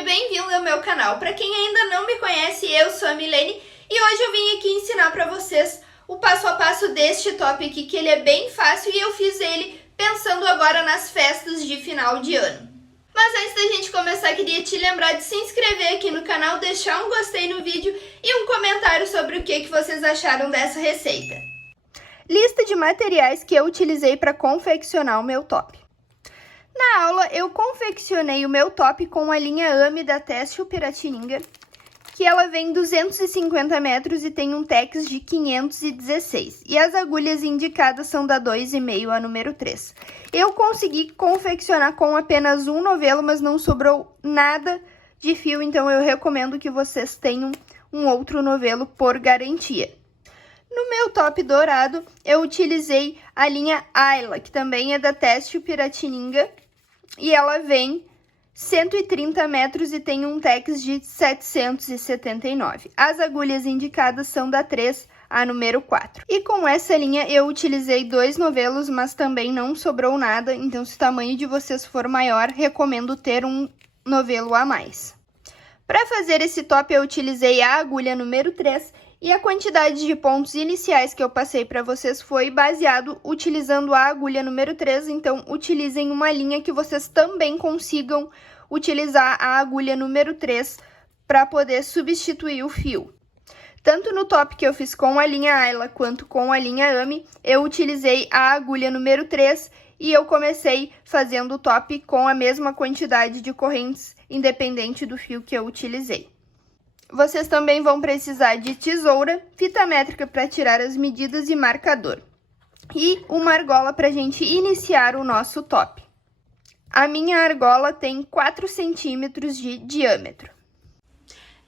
seja bem-vindo ao meu canal. Para quem ainda não me conhece, eu sou a Milene e hoje eu vim aqui ensinar para vocês o passo a passo deste top aqui, que ele é bem fácil e eu fiz ele pensando agora nas festas de final de ano. Mas antes da gente começar, queria te lembrar de se inscrever aqui no canal, deixar um gostei no vídeo e um comentário sobre o que vocês acharam dessa receita. Lista de materiais que eu utilizei para confeccionar o meu top. Na aula, eu confeccionei o meu top com a linha AME da Têxtil Piratininga, que ela vem 250 metros e tem um tex de 516. E as agulhas indicadas são da 2,5 a número 3. Eu consegui confeccionar com apenas um novelo, mas não sobrou nada de fio, então eu recomendo que vocês tenham um outro novelo por garantia. No meu top dourado, eu utilizei a linha Ayla, que também é da Têxtil Piratininga, e ela vem 130 metros e tem um tex de 779. As agulhas indicadas são da 3 a número 4. E com essa linha eu utilizei 2 novelos, mas também não sobrou nada, então se o tamanho de vocês for maior, recomendo ter um novelo a mais. Para fazer esse top eu utilizei a agulha número 3 e a quantidade de pontos iniciais que eu passei para vocês foi baseado utilizando a agulha número 3, então utilizem uma linha que vocês também consigam utilizar a agulha número 3 para poder substituir o fio. Tanto no top que eu fiz com a linha Ayla quanto com a linha AME, eu utilizei a agulha número 3 e eu comecei fazendo o top com a mesma quantidade de correntes, independente do fio que eu utilizei. Vocês também vão precisar de tesoura, fita métrica para tirar as medidas e marcador. E uma argola para a gente iniciar o nosso top. A minha argola tem 4 centímetros de diâmetro.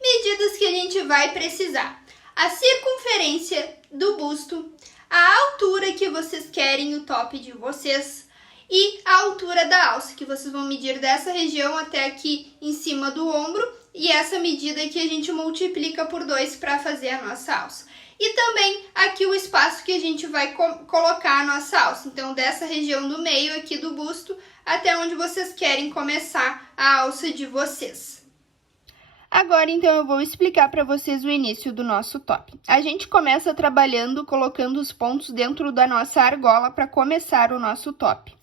Medidas que a gente vai precisar. A circunferência do busto, a altura que vocês querem o top de vocês e a altura da alça, que vocês vão medir dessa região até aqui em cima do ombro. E essa medida aqui a gente multiplica por 2 para fazer a nossa alça. E também aqui o espaço que a gente vai colocar a nossa alça. Então, dessa região do meio aqui do busto até onde vocês querem começar a alça de vocês. Agora, então, eu vou explicar para vocês o início do nosso top. A gente começa trabalhando, colocando os pontos dentro da nossa argola para começar o nosso top.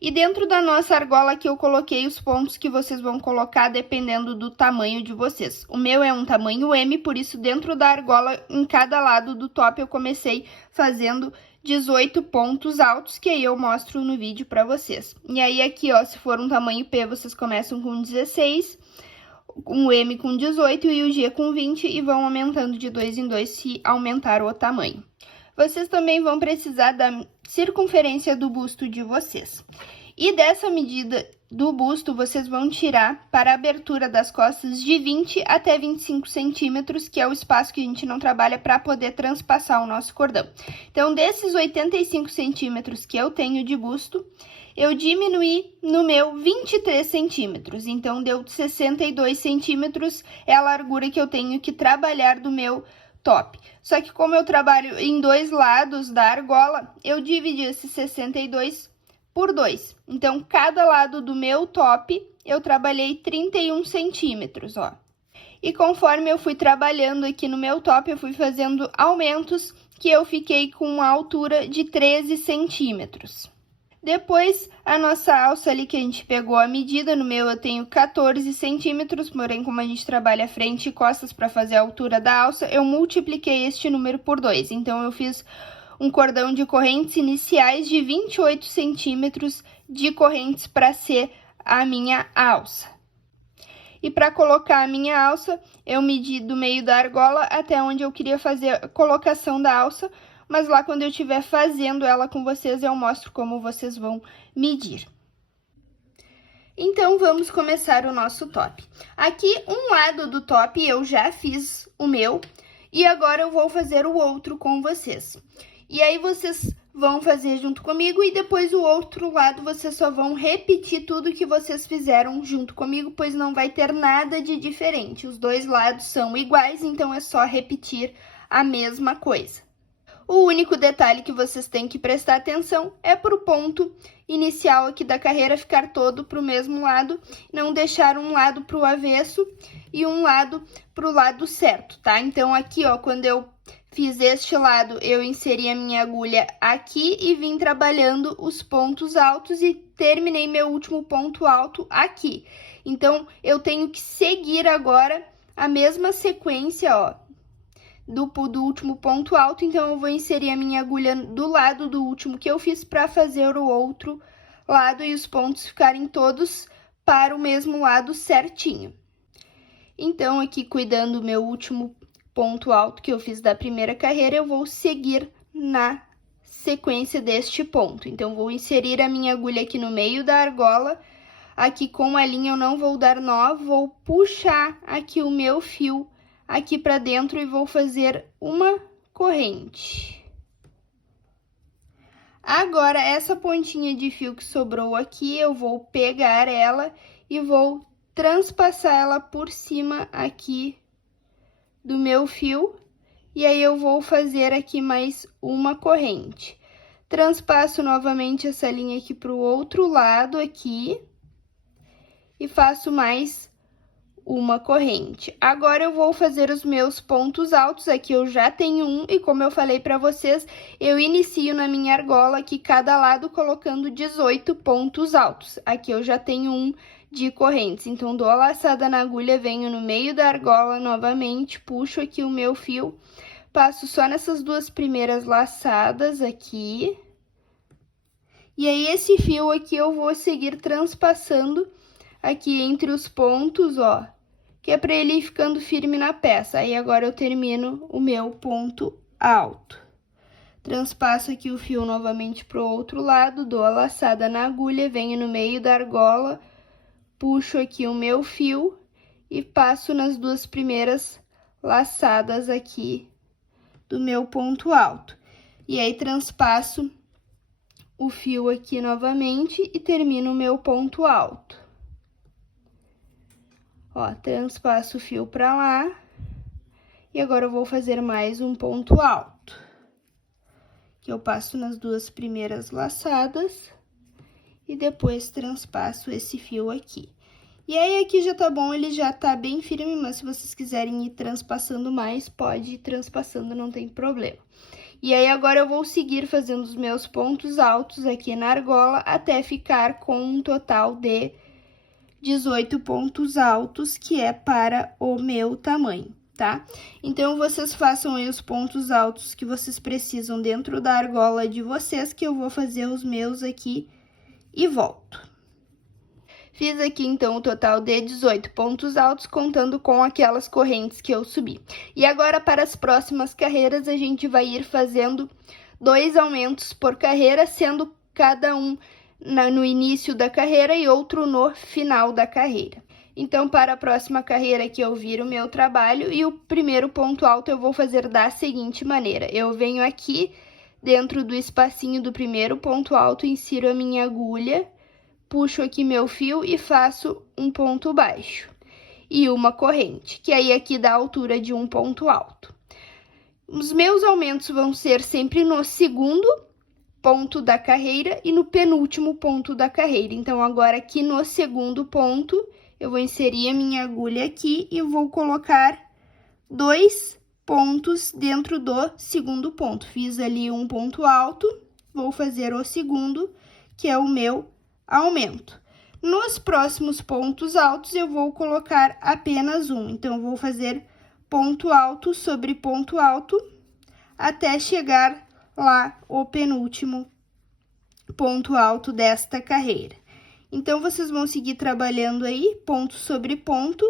E dentro da nossa argola aqui eu coloquei os pontos que vocês vão colocar dependendo do tamanho de vocês. O meu é um tamanho M, por isso dentro da argola, em cada lado do top, eu comecei fazendo 18 pontos altos, que aí eu mostro no vídeo pra vocês. E aí aqui, ó, se for um tamanho P, vocês começam com 16, um M com 18 e o G com 20 e vão aumentando de 2 em 2 se aumentar o tamanho. Vocês também vão precisar da circunferência do busto de vocês. E dessa medida do busto, vocês vão tirar para a abertura das costas de 20 até 25 centímetros, que é o espaço que a gente não trabalha para poder transpassar o nosso cordão. Então, desses 85 centímetros que eu tenho de busto, eu diminuí no meu 23 centímetros. Então, deu 62 centímetros é a largura que eu tenho que trabalhar do meu top. Só que como eu trabalho em 2 lados da argola, eu dividi esses 62 por 2. Então, cada lado do meu top, eu trabalhei 31 centímetros, ó. E conforme eu fui trabalhando aqui no meu top, eu fui fazendo aumentos que eu fiquei com uma altura de 13 centímetros. Depois, a nossa alça ali que a gente pegou a medida, no meu eu tenho 14 centímetros, porém como a gente trabalha frente e costas para fazer a altura da alça, eu multipliquei este número por 2. Então, eu fiz um cordão de correntes iniciais de 28 centímetros de correntes para ser a minha alça. E para colocar a minha alça, eu medi do meio da argola até onde eu queria fazer a colocação da alça, mas lá quando eu estiver fazendo ela com vocês, eu mostro como vocês vão medir. Então, vamos começar o nosso top. Aqui, um lado do top eu já fiz o meu, e agora eu vou fazer o outro com vocês. E aí, vocês vão fazer junto comigo, e depois o outro lado vocês só vão repetir tudo que vocês fizeram junto comigo, pois não vai ter nada de diferente. Os dois lados são iguais, então é só repetir a mesma coisa. O único detalhe que vocês têm que prestar atenção é pro ponto inicial aqui da carreira ficar todo pro mesmo lado, não deixar um lado pro avesso e um lado pro lado certo, tá? Então, aqui, ó, quando eu fiz este lado, eu inseri a minha agulha aqui e vim trabalhando os pontos altos e terminei meu último ponto alto aqui. Então, eu tenho que seguir agora a mesma sequência, ó, do último ponto alto. Então, eu vou inserir a minha agulha do lado do último que eu fiz para fazer o outro lado e os pontos ficarem todos para o mesmo lado certinho. Então, aqui, cuidando do meu último ponto alto que eu fiz da primeira carreira, eu vou seguir na sequência deste ponto. Então, vou inserir a minha agulha aqui no meio da argola. Aqui com a linha eu não vou dar nó, vou puxar aqui o meu fio aqui para dentro e vou fazer uma corrente. Agora, essa pontinha de fio que sobrou aqui, eu vou pegar ela e vou transpassar ela por cima aqui do meu fio, e aí eu vou fazer aqui mais uma corrente. Transpasso novamente essa linha aqui para o outro lado aqui, e faço mais uma corrente. Agora, eu vou fazer os meus pontos altos, aqui eu já tenho um, e como eu falei para vocês, eu inicio na minha argola aqui, cada lado, colocando 18 pontos altos. Aqui eu já tenho um de correntes, então, dou a laçada na agulha, venho no meio da argola novamente, puxo aqui o meu fio, passo só nessas duas primeiras laçadas aqui, e aí esse fio aqui eu vou seguir transpassando aqui entre os pontos, ó, que é para ele ir ficando firme na peça. Aí, agora eu termino o meu ponto alto. Transpasso aqui o fio novamente pro outro lado, dou a laçada na agulha, venho no meio da argola, puxo aqui o meu fio e passo nas duas primeiras laçadas aqui do meu ponto alto. E aí, transpasso o fio aqui novamente e termino o meu ponto alto. Ó, transpasso o fio pra lá, e agora eu vou fazer mais um ponto alto, que eu passo nas duas primeiras laçadas, e depois transpasso esse fio aqui. E aí, aqui já tá bom, ele já tá bem firme, mas se vocês quiserem ir transpassando mais, pode ir transpassando, não tem problema. E aí, agora eu vou seguir fazendo os meus pontos altos aqui na argola, até ficar com um total de 18 pontos altos, que é para o meu tamanho, tá? Então, vocês façam aí os pontos altos que vocês precisam dentro da argola de vocês, que eu vou fazer os meus aqui e volto. Fiz aqui, então, o total de 18 pontos altos, contando com aquelas correntes que eu subi. E agora, para as próximas carreiras, a gente vai ir fazendo 2 aumentos por carreira, sendo cada um no início da carreira e outro no final da carreira. Então, para a próxima carreira aqui, eu viro o meu trabalho e o primeiro ponto alto eu vou fazer da seguinte maneira. Eu venho aqui dentro do espacinho do primeiro ponto alto, insiro a minha agulha, puxo aqui meu fio e faço um ponto baixo e uma corrente, que aí aqui dá a altura de um ponto alto. Os meus aumentos vão ser sempre no segundo ponto da carreira e no penúltimo ponto da carreira. Então, agora aqui no segundo ponto, eu vou inserir a minha agulha aqui e vou colocar 2 pontos dentro do segundo ponto. Fiz ali um ponto alto, vou fazer o segundo, que é o meu aumento. Nos próximos pontos altos, eu vou colocar apenas um. Então, eu vou fazer ponto alto sobre ponto alto, até chegar lá o penúltimo ponto alto desta carreira. Então, vocês vão seguir trabalhando aí, ponto sobre ponto,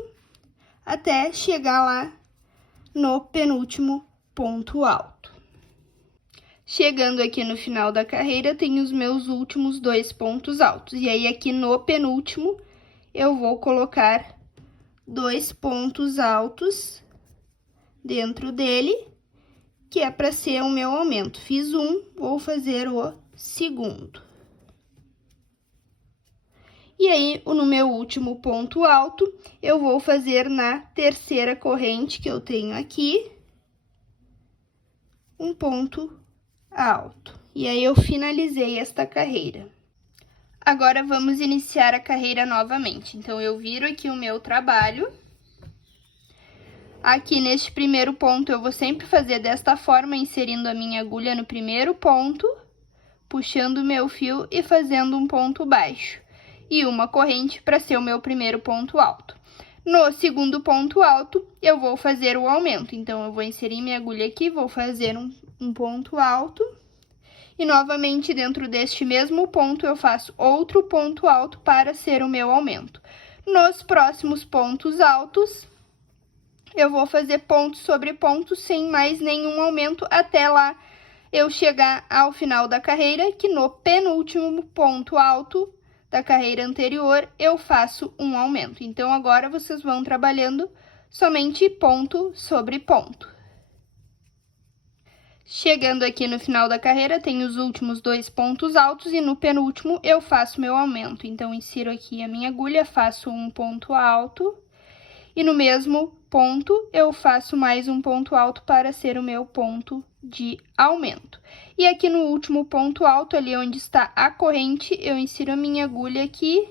até chegar lá no penúltimo ponto alto. Chegando aqui no final da carreira, tenho os meus últimos 2 pontos altos. E aí, aqui no penúltimo, eu vou colocar 2 pontos altos dentro dele, que é para ser o meu aumento. Fiz um, vou fazer o segundo. E aí, no meu último ponto alto, eu vou fazer na terceira corrente que eu tenho aqui, um ponto alto. E aí eu finalizei esta carreira. Agora vamos iniciar a carreira novamente. Então, eu viro aqui o meu trabalho. Aqui neste primeiro ponto, eu vou sempre fazer desta forma, inserindo a minha agulha no primeiro ponto, puxando o meu fio e fazendo um ponto baixo. E uma corrente para ser o meu primeiro ponto alto. No segundo ponto alto, eu vou fazer o aumento. Então, eu vou inserir minha agulha aqui, vou fazer um ponto alto. E novamente, dentro deste mesmo ponto, eu faço outro ponto alto para ser o meu aumento. Nos próximos pontos altos, eu vou fazer ponto sobre ponto sem mais nenhum aumento até lá eu chegar ao final da carreira, que no penúltimo ponto alto da carreira anterior, eu faço um aumento. Então, agora vocês vão trabalhando somente ponto sobre ponto. Chegando aqui no final da carreira, tem os últimos 2 pontos altos e no penúltimo eu faço meu aumento. Então, insiro aqui a minha agulha, faço um ponto alto e no mesmo ponto eu faço mais um ponto alto para ser o meu ponto de aumento. E aqui no último ponto alto, ali onde está a corrente, eu insiro a minha agulha aqui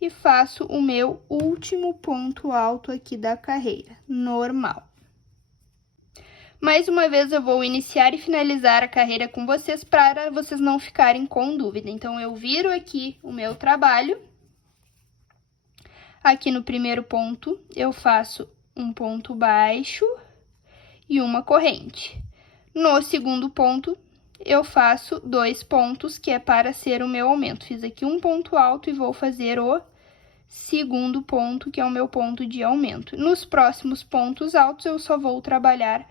e faço o meu último ponto alto aqui da carreira, normal. Mais uma vez, eu vou iniciar e finalizar a carreira com vocês para vocês não ficarem com dúvida. Então, eu viro aqui o meu trabalho. Aqui no primeiro ponto, eu faço um ponto baixo e uma corrente. No segundo ponto, eu faço 2 pontos, que é para ser o meu aumento. Fiz aqui um ponto alto e vou fazer o segundo ponto, que é o meu ponto de aumento. Nos próximos pontos altos, eu só vou trabalhar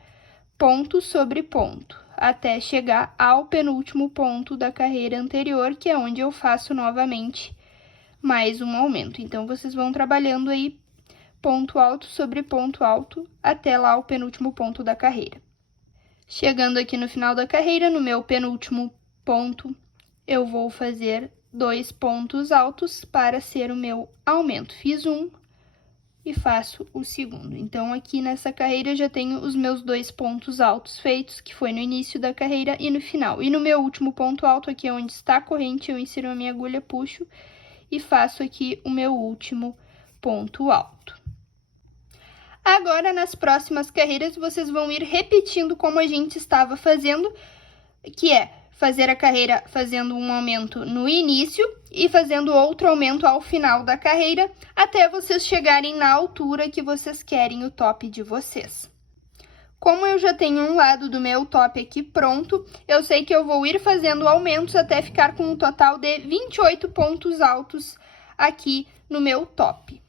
ponto sobre ponto, até chegar ao penúltimo ponto da carreira anterior, que é onde eu faço novamente mais um aumento. Então, vocês vão trabalhando aí ponto alto sobre ponto alto, até lá o penúltimo ponto da carreira. Chegando aqui no final da carreira, no meu penúltimo ponto, eu vou fazer 2 pontos altos para ser o meu aumento. Fiz um e faço o segundo. Então, aqui nessa carreira, eu já tenho os meus 2 pontos altos feitos, que foi no início da carreira e no final. E no meu último ponto alto, aqui onde está a corrente, eu insiro a minha agulha, puxo e faço aqui o meu último ponto alto. Agora, nas próximas carreiras, vocês vão ir repetindo como a gente estava fazendo, que é fazer a carreira fazendo um aumento no início e fazendo outro aumento ao final da carreira, até vocês chegarem na altura que vocês querem o top de vocês. Como eu já tenho um lado do meu top aqui pronto, eu sei que eu vou ir fazendo aumentos até ficar com um total de 28 pontos altos aqui no meu top.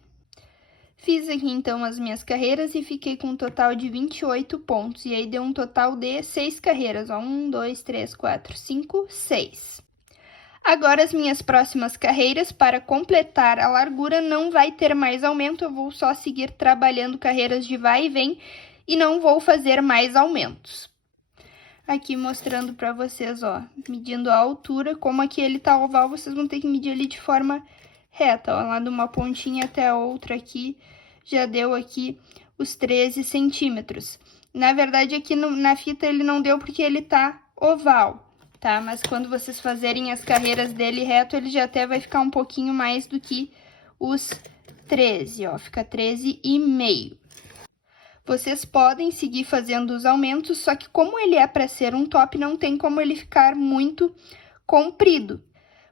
Fiz aqui, então, as minhas carreiras e fiquei com um total de 28 pontos. E aí, deu um total de 6 carreiras, ó. 1, 2, 3, 4, 5, 6. Agora, as minhas próximas carreiras, para completar a largura, não vai ter mais aumento. Eu vou só seguir trabalhando carreiras de vai e vem e não vou fazer mais aumentos. Aqui, mostrando para vocês, ó, medindo a altura. Como aqui ele tá oval, vocês vão ter que medir ali de forma reta, ó, lá de uma pontinha até a outra aqui, já deu aqui os 13 centímetros. Na verdade, aqui na fita ele não deu porque ele tá oval, tá? Mas quando vocês fazerem as carreiras dele reto, ele já até vai ficar um pouquinho mais do que os 13, ó, fica 13,5. Vocês podem seguir fazendo os aumentos, só que como ele é para ser um top, não tem como ele ficar muito comprido.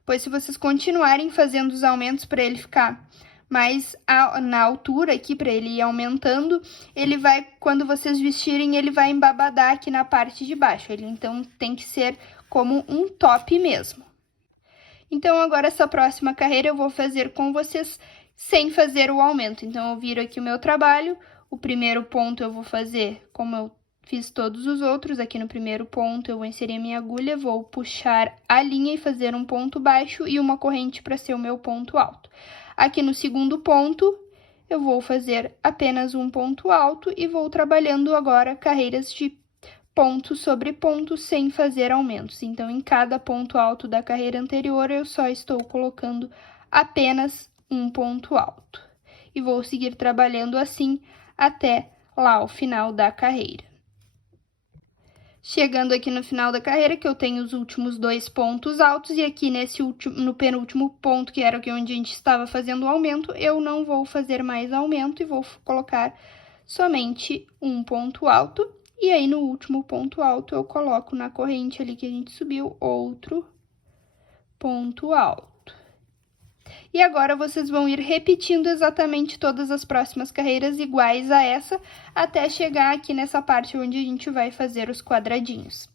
Pois se vocês continuarem fazendo os aumentos para ele ficar mais na altura aqui, para ele ir aumentando, ele vai, quando vocês vestirem, ele vai embabadar aqui na parte de baixo. Ele, então, tem que ser como um top mesmo. Então, agora, essa próxima carreira eu vou fazer com vocês sem fazer o aumento. Então, eu viro aqui o meu trabalho, o primeiro ponto eu vou fazer como eu fiz todos os outros. Aqui no primeiro ponto, eu vou inserir a minha agulha, vou puxar a linha e fazer um ponto baixo e uma corrente para ser o meu ponto alto. Aqui no segundo ponto, eu vou fazer apenas um ponto alto e vou trabalhando agora carreiras de ponto sobre ponto sem fazer aumentos. Então, em cada ponto alto da carreira anterior, eu só estou colocando apenas um ponto alto. E vou seguir trabalhando assim até lá o final da carreira. Chegando aqui no final da carreira, que eu tenho os últimos 2 pontos altos, e aqui no penúltimo ponto, que era aqui onde a gente estava fazendo o aumento, eu não vou fazer mais aumento e vou colocar somente um ponto alto. E aí, no último ponto alto, eu coloco na corrente ali que a gente subiu outro ponto alto. E agora, vocês vão ir repetindo exatamente todas as próximas carreiras iguais a essa, até chegar aqui nessa parte onde a gente vai fazer os quadradinhos.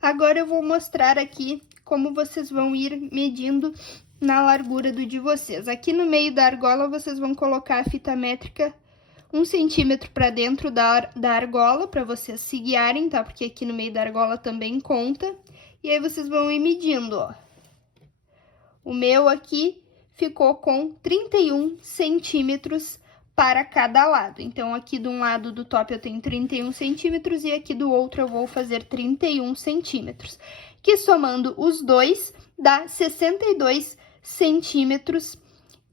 Agora, eu vou mostrar aqui como vocês vão ir medindo na largura do de vocês. Aqui no meio da argola, vocês vão colocar a fita métrica 1 centímetro para dentro da argola, para vocês se guiarem, tá? Porque aqui no meio da argola também conta. E aí, vocês vão ir medindo, ó. O meu aqui ficou com 31 centímetros para cada lado. Então, aqui de um lado do top eu tenho 31 centímetros e aqui do outro eu vou fazer 31 centímetros. Que somando os dois dá 62 centímetros,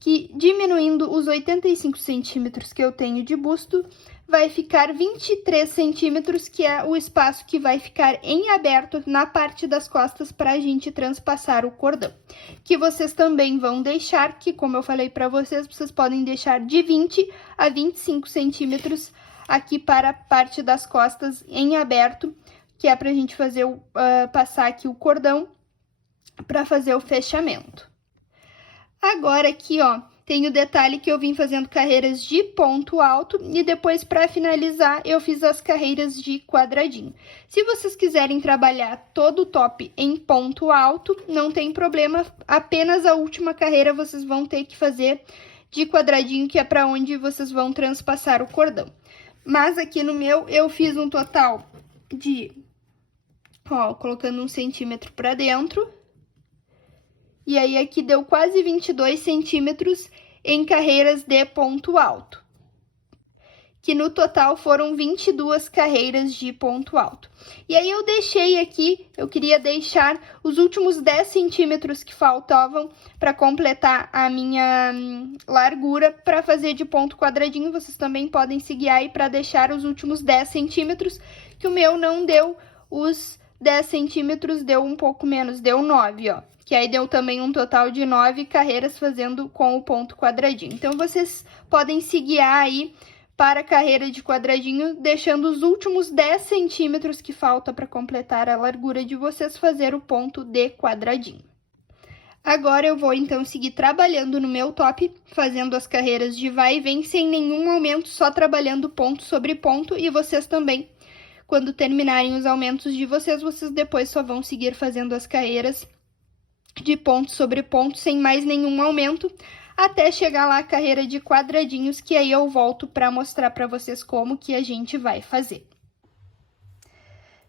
que diminuindo os 85 centímetros que eu tenho de busto, vai ficar 23 centímetros, que é o espaço que vai ficar em aberto na parte das costas para a gente transpassar o cordão. Que vocês também vão deixar, que como eu falei para vocês, vocês podem deixar de 20 a 25 centímetros aqui para a parte das costas em aberto, que é para a gente fazer passar aqui o cordão para fazer o fechamento. Agora aqui, ó, tem o detalhe que eu vim fazendo carreiras de ponto alto e depois, para finalizar, eu fiz as carreiras de quadradinho. Se vocês quiserem trabalhar todo o top em ponto alto, não tem problema, apenas a última carreira vocês vão ter que fazer de quadradinho, que é para onde vocês vão transpassar o cordão. Mas aqui no meu, eu fiz um total de, ó, colocando 1 centímetro para dentro. E aí, aqui deu quase 22 centímetros em carreiras de ponto alto. Que no total foram 22 carreiras de ponto alto. E aí, eu deixei aqui, eu queria deixar os últimos 10 centímetros que faltavam para completar a minha largura para fazer de ponto quadradinho. Vocês também podem se guiar aí para deixar os últimos 10 centímetros, que o meu não deu os 10 centímetros, deu um pouco menos, deu 9, ó. Que aí deu também um total de 9 carreiras fazendo com o ponto quadradinho. Então, vocês podem se guiar aí para a carreira de quadradinho, deixando os últimos 10 centímetros que falta para completar a largura de vocês, fazer o ponto de quadradinho. Agora, eu vou, então, seguir trabalhando no meu top, fazendo as carreiras de vai e vem, sem nenhum aumento, só trabalhando ponto sobre ponto, e vocês também, quando terminarem os aumentos de vocês, vocês depois só vão seguir fazendo as carreiras de ponto sobre ponto, sem mais nenhum aumento, até chegar lá a carreira de quadradinhos, que aí eu volto para mostrar para vocês como que a gente vai fazer.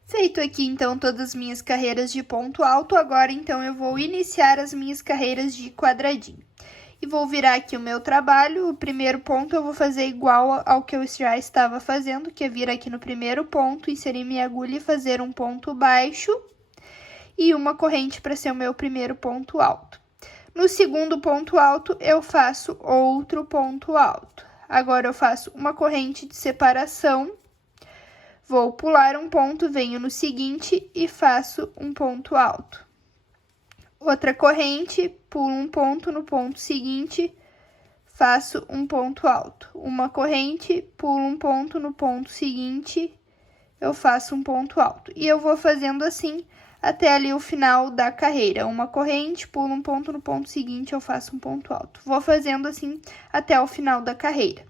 Feito aqui, então, todas as minhas carreiras de ponto alto, agora, então, eu vou iniciar as minhas carreiras de quadradinho. E vou virar aqui o meu trabalho. O primeiro ponto eu vou fazer igual ao que eu já estava fazendo, que é vir aqui no primeiro ponto, inserir minha agulha e fazer um ponto baixo e uma corrente para ser o meu primeiro ponto alto. No segundo ponto alto, eu faço outro ponto alto. Agora, eu faço uma corrente de separação, vou pular um ponto, venho no seguinte e faço um ponto alto. Outra corrente, pulo um ponto, no ponto seguinte, faço um ponto alto. Uma corrente, pulo um ponto, no ponto seguinte, eu faço um ponto alto. E eu vou fazendo assim até ali o final da carreira. Uma corrente, pulo um ponto, no ponto seguinte eu faço um ponto alto. Vou fazendo assim até o final da carreira.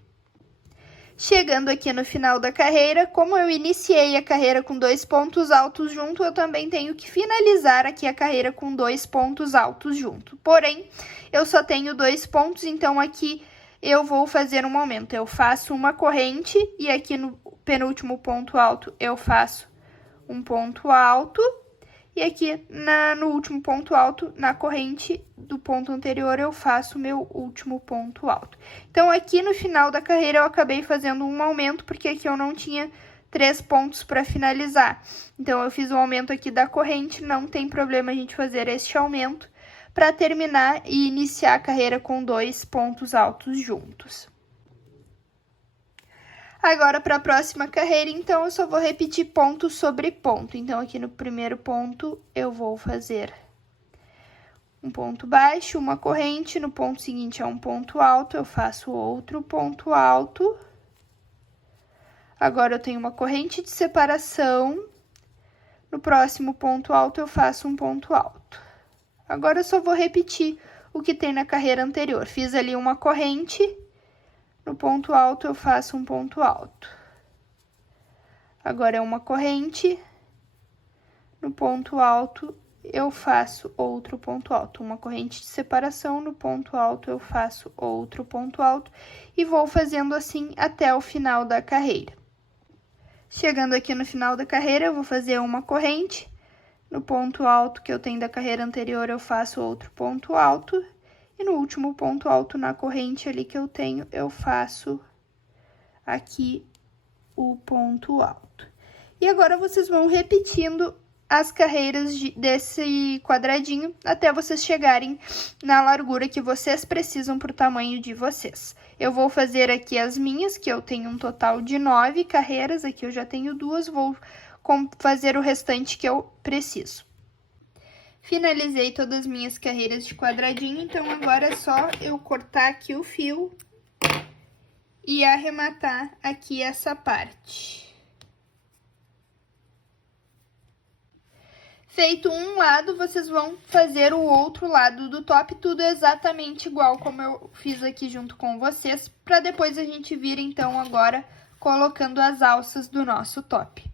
Chegando aqui no final da carreira, como eu iniciei a carreira com 2 pontos altos junto, eu também tenho que finalizar aqui a carreira com 2 pontos altos junto. Porém, eu só tenho 2 pontos, então aqui eu vou fazer um aumento. Eu faço uma corrente e aqui no penúltimo ponto alto eu faço um ponto alto. E aqui no último ponto alto, na corrente do ponto anterior, eu faço o meu último ponto alto. Então, aqui no final da carreira, eu acabei fazendo um aumento, porque aqui eu não tinha 3 pontos para finalizar. Então, eu fiz um aumento aqui da corrente, não tem problema a gente fazer este aumento para terminar e iniciar a carreira com 2 pontos altos juntos. Agora, para a próxima carreira, então, eu só vou repetir ponto sobre ponto. Então, aqui no primeiro ponto, eu vou fazer um ponto baixo, uma corrente. No ponto seguinte é um ponto alto, eu faço outro ponto alto. Agora, eu tenho uma corrente de separação. No próximo ponto alto, eu faço um ponto alto. Agora, eu só vou repetir o que tem na carreira anterior. Fiz ali uma corrente. No ponto alto, eu faço um ponto alto. Agora, é uma corrente. No ponto alto, eu faço outro ponto alto. Uma corrente de separação, no ponto alto, eu faço outro ponto alto. E vou fazendo assim até o final da carreira. Chegando aqui no final da carreira, eu vou fazer uma corrente. No ponto alto que eu tenho da carreira anterior, eu faço outro ponto alto. E no último ponto alto na corrente ali que eu tenho, eu faço aqui o ponto alto. E agora, vocês vão repetindo as carreiras desse quadradinho até vocês chegarem na largura que vocês precisam para o tamanho de vocês. Eu vou fazer aqui as minhas, que eu tenho um total de 9 carreiras, aqui eu já tenho 2, vou fazer o restante que eu preciso. Finalizei todas as minhas carreiras de quadradinho, então agora é só eu cortar aqui o fio e arrematar aqui essa parte. Feito um lado, vocês vão fazer o outro lado do top, tudo exatamente igual como eu fiz aqui junto com vocês, para depois a gente vir, então, agora colocando as alças do nosso top.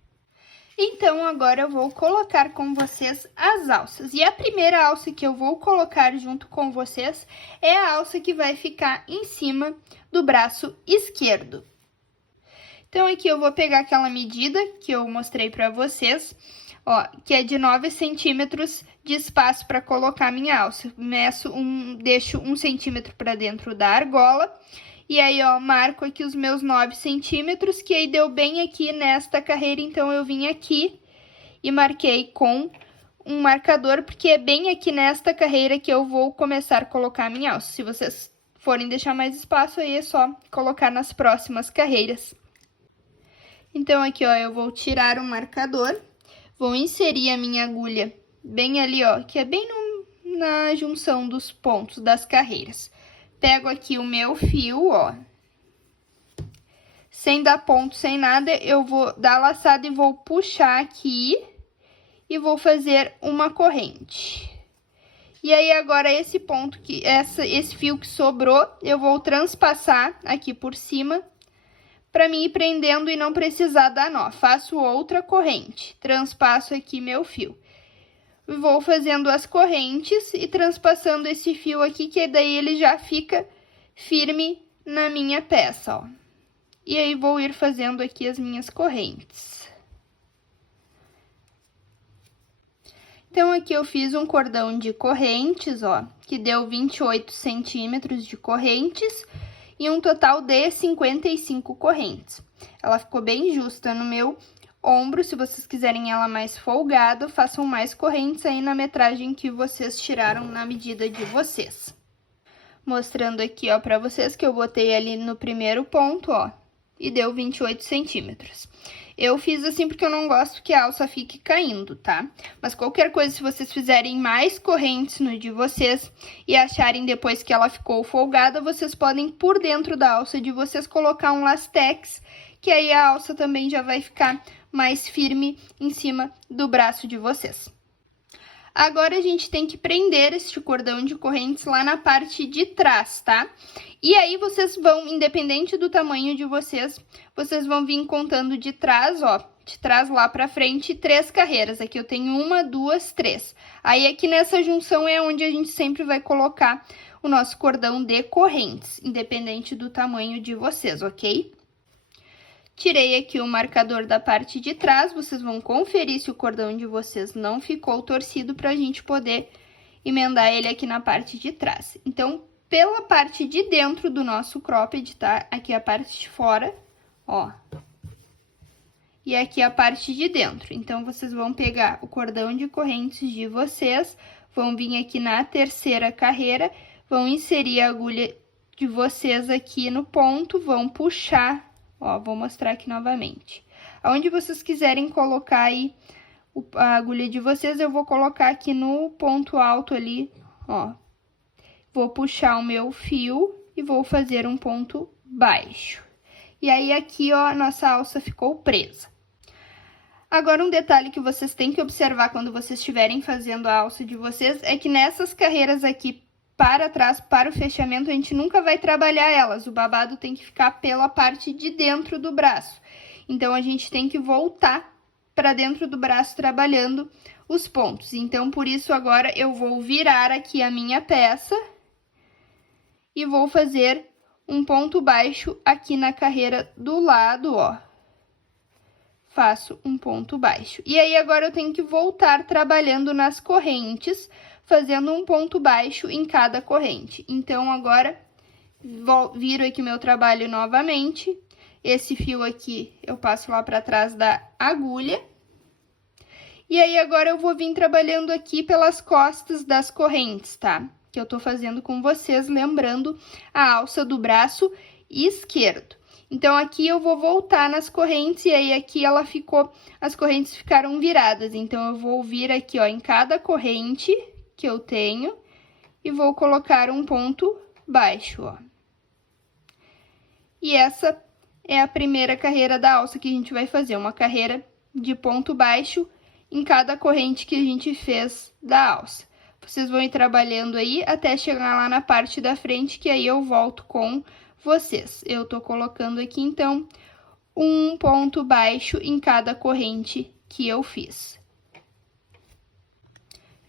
Então, agora eu vou colocar com vocês as alças. E a primeira alça que eu vou colocar junto com vocês é a alça que vai ficar em cima do braço esquerdo. Então, aqui eu vou pegar aquela medida que eu mostrei para vocês, ó, que é de 9 centímetros de espaço para colocar minha alça. Deixo 1 centímetro para dentro da argola. E aí, ó, marco aqui os meus 9 centímetros, que aí deu bem aqui nesta carreira, então eu vim aqui e marquei com um marcador, porque é bem aqui nesta carreira que eu vou começar a colocar a minha alça. Se vocês forem deixar mais espaço, aí é só colocar nas próximas carreiras. Então, aqui, ó, eu vou tirar o marcador, vou inserir a minha agulha bem ali, ó, que é bem na junção dos pontos das carreiras. Pego aqui o meu fio, ó, sem dar ponto, sem nada, eu vou dar laçada e vou puxar aqui e vou fazer uma corrente. E aí, agora, esse ponto, esse fio que sobrou, eu vou transpassar aqui por cima, para mim ir prendendo e não precisar dar nó. Faço outra corrente, transpasso aqui meu fio. Vou fazendo as correntes e transpassando esse fio aqui, que daí ele já fica firme na minha peça, ó. E aí, vou ir fazendo aqui as minhas correntes. Então, aqui eu fiz um cordão de correntes, ó, que deu 28 centímetros de correntes e um total de 55 correntes. Ela ficou bem justa no meu ombro. Se vocês quiserem ela mais folgada, façam mais correntes aí na metragem que vocês tiraram na medida de vocês. Mostrando aqui, ó, pra vocês que eu botei ali no primeiro ponto, ó, e deu 28 centímetros. Eu fiz assim porque eu não gosto que a alça fique caindo, tá? Mas qualquer coisa, se vocês fizerem mais correntes no de vocês e acharem depois que ela ficou folgada, vocês podem, por dentro da alça de vocês, colocar um lastex, que aí a alça também já vai ficar mais firme em cima do braço de vocês. Agora, a gente tem que prender este cordão de correntes lá na parte de trás, tá? E aí, vocês vão, independente do tamanho de vocês, vocês vão vir contando de trás, ó, de trás lá pra frente, 3 carreiras. Aqui eu tenho 1, 2, 3. Aí, aqui nessa junção é onde a gente sempre vai colocar o nosso cordão de correntes, independente do tamanho de vocês, ok? Tirei aqui o marcador da parte de trás, vocês vão conferir se o cordão de vocês não ficou torcido pra gente poder emendar ele aqui na parte de trás. Então, pela parte de dentro do nosso cropped, tá? Aqui a parte de fora, ó. E aqui a parte de dentro. Então, vocês vão pegar o cordão de correntes de vocês, vão vir aqui na terceira carreira, vão inserir a agulha de vocês aqui no ponto, vão puxar Ó, vou mostrar aqui novamente. Aonde vocês quiserem colocar aí a agulha de vocês, eu vou colocar aqui no ponto alto ali, ó. Vou puxar o meu fio e vou fazer um ponto baixo. E aí, aqui, ó, a nossa alça ficou presa. Agora, um detalhe que vocês têm que observar quando vocês estiverem fazendo a alça de vocês é que nessas carreiras aqui para trás, para o fechamento, a gente nunca vai trabalhar elas. O babado tem que ficar pela parte de dentro do braço. Então, a gente tem que voltar para dentro do braço trabalhando os pontos. Então, por isso, agora eu vou virar aqui a minha peça e vou fazer um ponto baixo aqui na carreira do lado, ó. Faço um ponto baixo. E aí, agora eu tenho que voltar trabalhando nas correntes, fazendo um ponto baixo em cada corrente. Então, agora, viro aqui meu trabalho novamente. Esse fio aqui, eu passo lá pra trás da agulha. E aí, agora eu vou vir trabalhando aqui pelas costas das correntes, tá? Que eu tô fazendo com vocês, lembrando a alça do braço esquerdo. Então, aqui eu vou voltar nas correntes, e aí aqui as correntes ficaram viradas. Então, eu vou vir aqui, ó, em cada corrente que eu tenho, e vou colocar um ponto baixo, ó. E essa é a primeira carreira da alça que a gente vai fazer, uma carreira de ponto baixo em cada corrente que a gente fez da alça. Vocês vão ir trabalhando aí até chegar lá na parte da frente, que aí eu volto com vocês. Eu tô colocando aqui, então, um ponto baixo em cada corrente que eu fiz.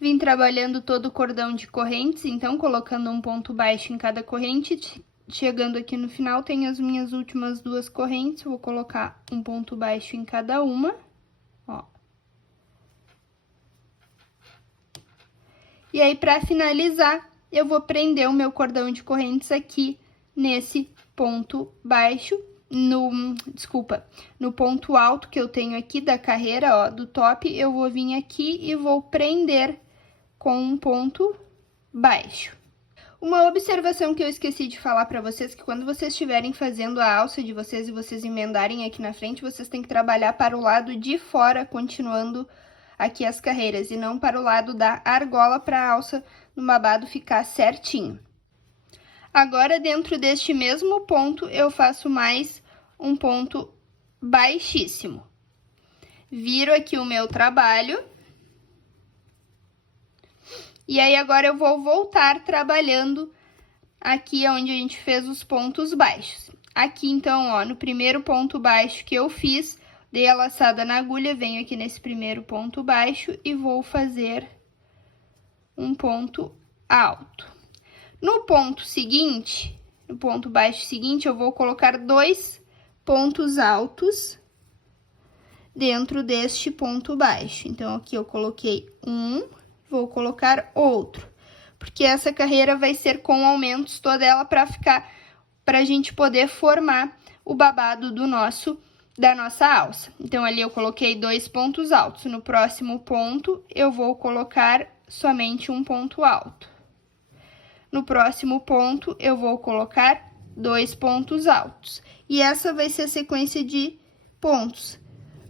Vim trabalhando todo o cordão de correntes, então, colocando um ponto baixo em cada corrente. Chegando aqui no final, tem as minhas últimas duas correntes, vou colocar um ponto baixo em cada uma, ó. E aí, pra finalizar, eu vou prender o meu cordão de correntes aqui nesse ponto baixo, no ponto alto que eu tenho aqui da carreira, ó, do top, eu vou vir aqui e vou prender com um ponto baixo. Uma observação que eu esqueci de falar pra vocês, que quando vocês estiverem fazendo a alça de vocês e vocês emendarem aqui na frente, vocês têm que trabalhar para o lado de fora, continuando aqui as carreiras, e não para o lado da argola, para a alça no babado ficar certinho. Agora, dentro deste mesmo ponto, eu faço mais um ponto baixíssimo. Viro aqui o meu trabalho. E aí, agora eu vou voltar trabalhando aqui onde a gente fez os pontos baixos. Aqui, então, ó, no primeiro ponto baixo que eu fiz, dei a laçada na agulha, venho aqui nesse primeiro ponto baixo e vou fazer um ponto alto. No ponto seguinte, no ponto baixo seguinte, eu vou colocar 2 pontos altos dentro deste ponto baixo. Então, aqui eu coloquei um, vou colocar outro, porque essa carreira vai ser com aumentos toda ela pra gente poder formar o babado da nossa alça. Então, ali eu coloquei 2 pontos altos. No próximo ponto, eu vou colocar somente um ponto alto. No próximo ponto, eu vou colocar 2 pontos altos. E essa vai ser a sequência de pontos.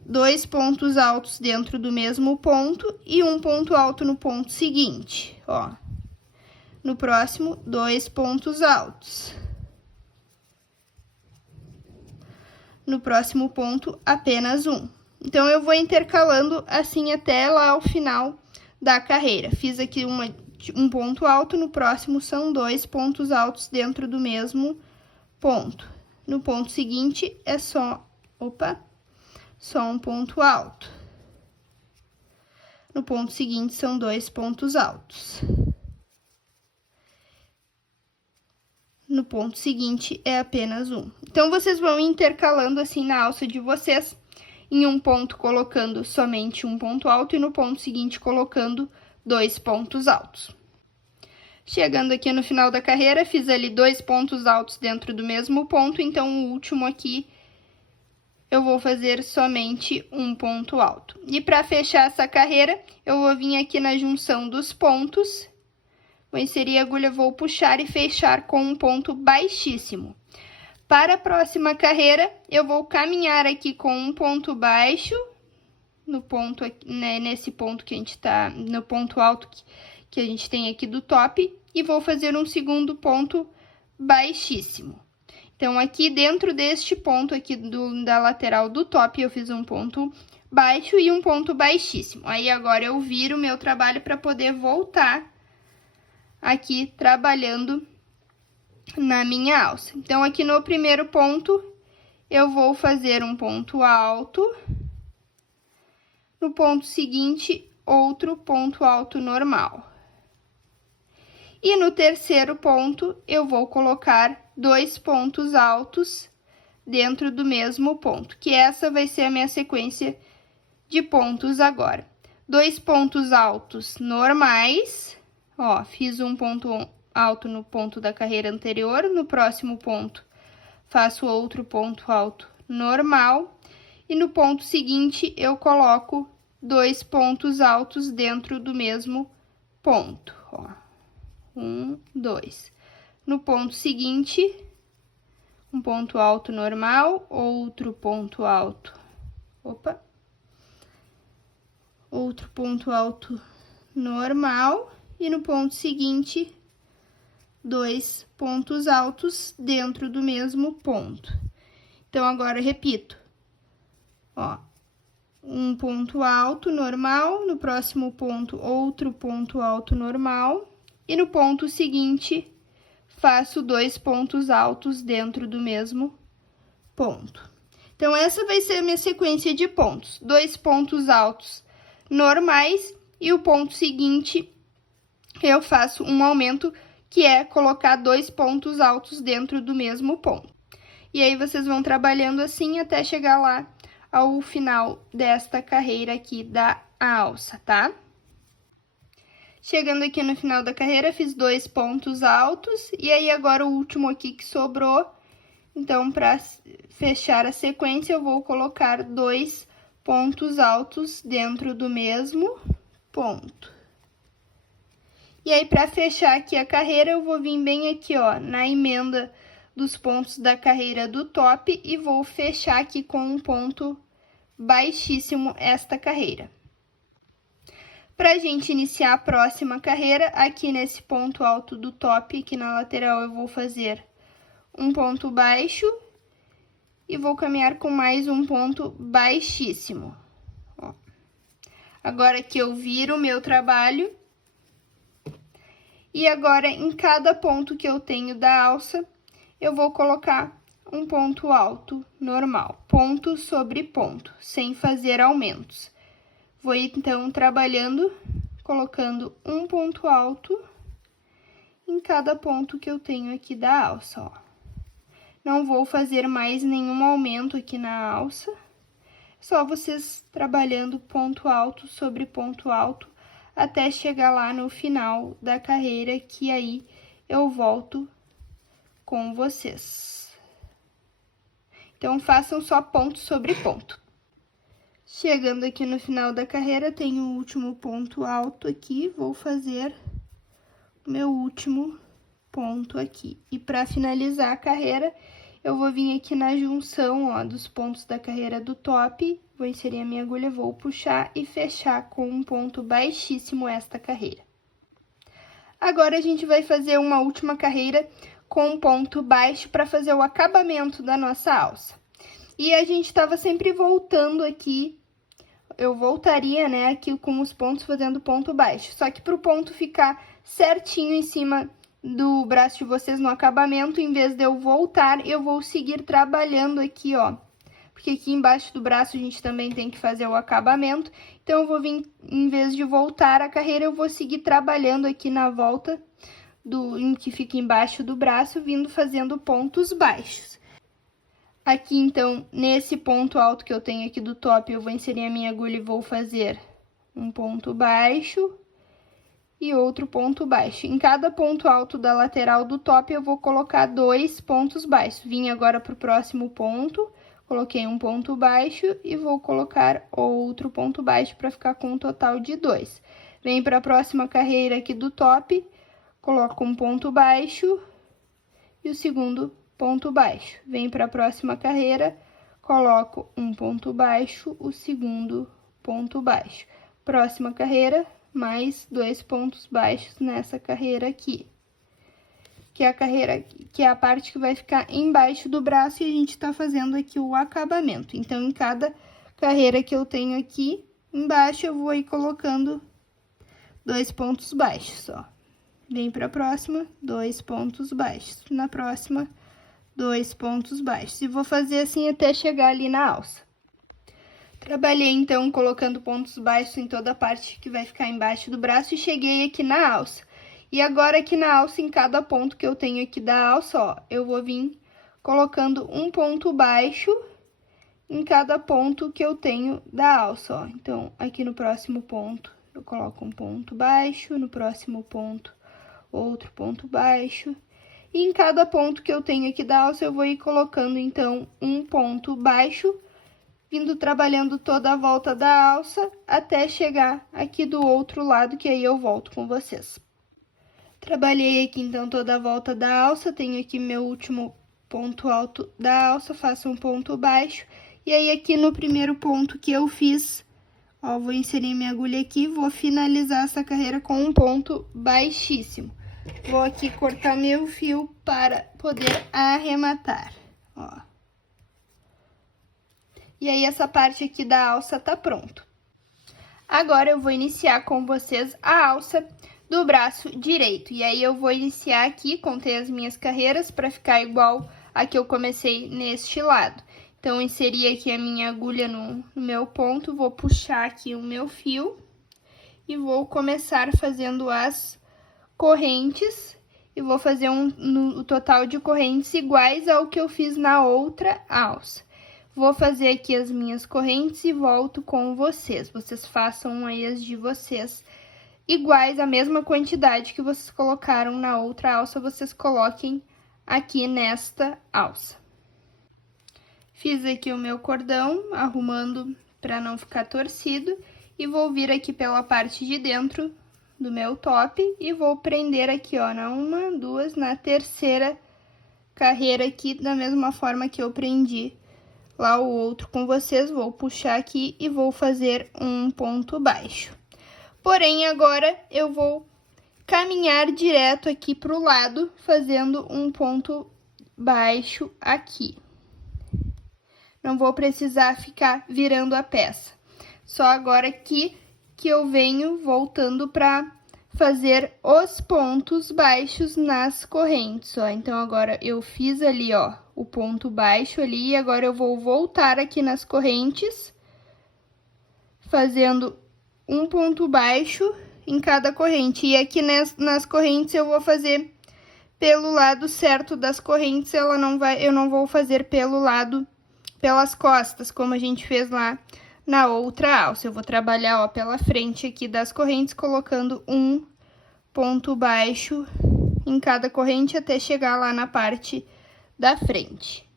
2 pontos altos dentro do mesmo ponto e um ponto alto no ponto seguinte, ó. No próximo, 2 pontos altos. No próximo ponto, apenas um. Então, eu vou intercalando assim até lá ao final da carreira. Fiz aqui um ponto alto, no próximo são 2 pontos altos dentro do mesmo ponto. No ponto seguinte, é só um ponto alto. No ponto seguinte, são 2 pontos altos. No ponto seguinte, é apenas um. Então, vocês vão intercalando assim na alça de vocês, em um ponto colocando somente um ponto alto e no ponto seguinte colocando 2 pontos altos. Chegando aqui no final da carreira, fiz ali 2 pontos altos dentro do mesmo ponto, então o último aqui eu vou fazer somente um ponto alto. E para fechar essa carreira, eu vou vir aqui na junção dos pontos, vou inserir a agulha, vou puxar e fechar com um ponto baixíssimo. Para a próxima carreira, eu vou caminhar aqui com um ponto baixo, no ponto, né, nesse ponto que a gente tá, no ponto alto que a gente tem aqui do top, e vou fazer um segundo ponto baixíssimo. Então, aqui dentro deste ponto aqui da lateral do top, eu fiz um ponto baixo e um ponto baixíssimo. Aí, agora, eu viro o meu trabalho para poder voltar aqui trabalhando na minha alça. Então, aqui no primeiro ponto, eu vou fazer um ponto alto. No ponto seguinte, outro ponto alto normal. E no terceiro ponto, eu vou colocar 2 pontos altos dentro do mesmo ponto, que essa vai ser a minha sequência de pontos agora. 2 pontos altos normais, ó, fiz um ponto alto no ponto da carreira anterior, no próximo ponto faço outro ponto alto normal, e no ponto seguinte eu coloco 2 pontos altos dentro do mesmo ponto, ó. 1, 2. No ponto seguinte, um ponto alto normal, outro ponto alto, outro ponto alto normal, e no ponto seguinte, 2 pontos altos dentro do mesmo ponto. Então, agora, repito, ó, um ponto alto normal, no próximo ponto, outro ponto alto normal, e no ponto seguinte, faço 2 pontos altos dentro do mesmo ponto. Então, essa vai ser a minha sequência de pontos. 2 pontos altos normais, e o ponto seguinte, eu faço um aumento, que é colocar 2 pontos altos dentro do mesmo ponto. E aí, vocês vão trabalhando assim até chegar lá ao final desta carreira aqui da alça, tá? Chegando aqui no final da carreira, fiz 2 pontos altos, e aí agora o último aqui que sobrou. Então, para fechar a sequência, eu vou colocar 2 pontos altos dentro do mesmo ponto. E aí, para fechar aqui a carreira, eu vou vir bem aqui, ó, na emenda dos pontos da carreira do top, e vou fechar aqui com um ponto baixíssimo esta carreira. Pra gente iniciar a próxima carreira, aqui nesse ponto alto do top, aqui na lateral, eu vou fazer um ponto baixo e vou caminhar com mais um ponto baixíssimo. Ó. Agora aqui eu viro o meu trabalho, e agora em cada ponto que eu tenho da alça, eu vou colocar um ponto alto normal, ponto sobre ponto, sem fazer aumentos. Vou então trabalhando, colocando um ponto alto em cada ponto que eu tenho aqui da alça, ó. Não vou fazer mais nenhum aumento aqui na alça, só vocês trabalhando ponto alto sobre ponto alto até chegar lá no final da carreira, que aí eu volto com vocês. Então, façam só ponto sobre ponto. Chegando aqui no final da carreira, tenho o último ponto alto aqui, vou fazer o meu último ponto aqui. E para finalizar a carreira, eu vou vir aqui na junção, ó, dos pontos da carreira do top, vou inserir a minha agulha, vou puxar e fechar com um ponto baixíssimo esta carreira. Agora, a gente vai fazer uma última carreira com um ponto baixo para fazer o acabamento da nossa alça. E a gente estava sempre voltando aqui, eu voltaria, né, aqui com os pontos fazendo ponto baixo. Só que para o ponto ficar certinho em cima do braço de vocês no acabamento, em vez de eu voltar, eu vou seguir trabalhando aqui, ó. Porque aqui embaixo do braço a gente também tem que fazer o acabamento. Então, eu vou vir, em vez de voltar a carreira, eu vou seguir trabalhando aqui na volta que fica embaixo do braço, vindo fazendo pontos baixos. Aqui, então, nesse ponto alto que eu tenho aqui do top, eu vou inserir a minha agulha e vou fazer um ponto baixo e outro ponto baixo. Em cada ponto alto da lateral do top, eu vou colocar 2 pontos baixos. Vim agora para o próximo ponto, coloquei um ponto baixo e vou colocar outro ponto baixo para ficar com um total de 2. Venho para a próxima carreira aqui do top, coloco um ponto baixo e o segundo ponto baixo. Venho para a próxima carreira, coloco um ponto baixo, o segundo ponto baixo. Próxima carreira, mais 2 pontos baixos nessa carreira aqui. Que é a parte que vai ficar embaixo do braço e a gente tá fazendo aqui o acabamento. Então, em cada carreira que eu tenho aqui embaixo, eu vou ir colocando 2 pontos baixos, ó. Vem pra próxima, 2 pontos baixos. Na próxima, 2 pontos baixos. E vou fazer assim até chegar ali na alça. Trabalhei, então, colocando pontos baixos em toda a parte que vai ficar embaixo do braço e cheguei aqui na alça. E agora, aqui na alça, em cada ponto que eu tenho aqui da alça, ó, eu vou vir colocando um ponto baixo em cada ponto que eu tenho da alça, ó. Então, aqui no próximo ponto, eu coloco um ponto baixo, no próximo ponto, outro ponto baixo. E em cada ponto que eu tenho aqui da alça, eu vou ir colocando, então, um ponto baixo, vindo trabalhando toda a volta da alça, até chegar aqui do outro lado, que aí eu volto com vocês. Trabalhei aqui, então, toda a volta da alça, tenho aqui meu último ponto alto da alça, faço um ponto baixo, e aí aqui no primeiro ponto que eu fiz, ó, vou inserir minha agulha aqui, vou finalizar essa carreira com um ponto baixíssimo. Vou aqui cortar meu fio para poder arrematar, ó. E aí, essa parte aqui da alça tá pronto. Agora, eu vou iniciar com vocês a alça do braço direito. E aí, eu vou iniciar aqui, contei as minhas carreiras para ficar igual a que eu comecei neste lado. Então, inseri aqui a minha agulha no meu ponto, vou puxar aqui o meu fio e vou começar fazendo as correntes. E vou fazer o total de correntes iguais ao que eu fiz na outra alça. Vou fazer aqui as minhas correntes e volto com vocês. Vocês façam aí as de vocês iguais, a mesma quantidade que vocês colocaram na outra alça, vocês coloquem aqui nesta alça. Fiz aqui o meu cordão, arrumando para não ficar torcido, e vou vir aqui pela parte de dentro do meu top e vou prender aqui, ó, na uma, duas, na terceira carreira aqui, da mesma forma que eu prendi lá o outro com vocês, vou puxar aqui e vou fazer um ponto baixo. Porém, agora eu vou caminhar direto aqui pro lado, fazendo um ponto baixo aqui. Não vou precisar ficar virando a peça. Só agora aqui que eu venho voltando para fazer os pontos baixos nas correntes, ó. Então, agora eu fiz ali, ó, o ponto baixo ali, e agora eu vou voltar aqui nas correntes, fazendo um ponto baixo em cada corrente. E aqui nas correntes eu vou fazer pelo lado certo das correntes, eu não vou fazer pelas costas, como a gente fez lá na outra alça. Eu vou trabalhar, ó, pela frente aqui das correntes, colocando um ponto baixo em cada corrente até chegar lá na parte da frente.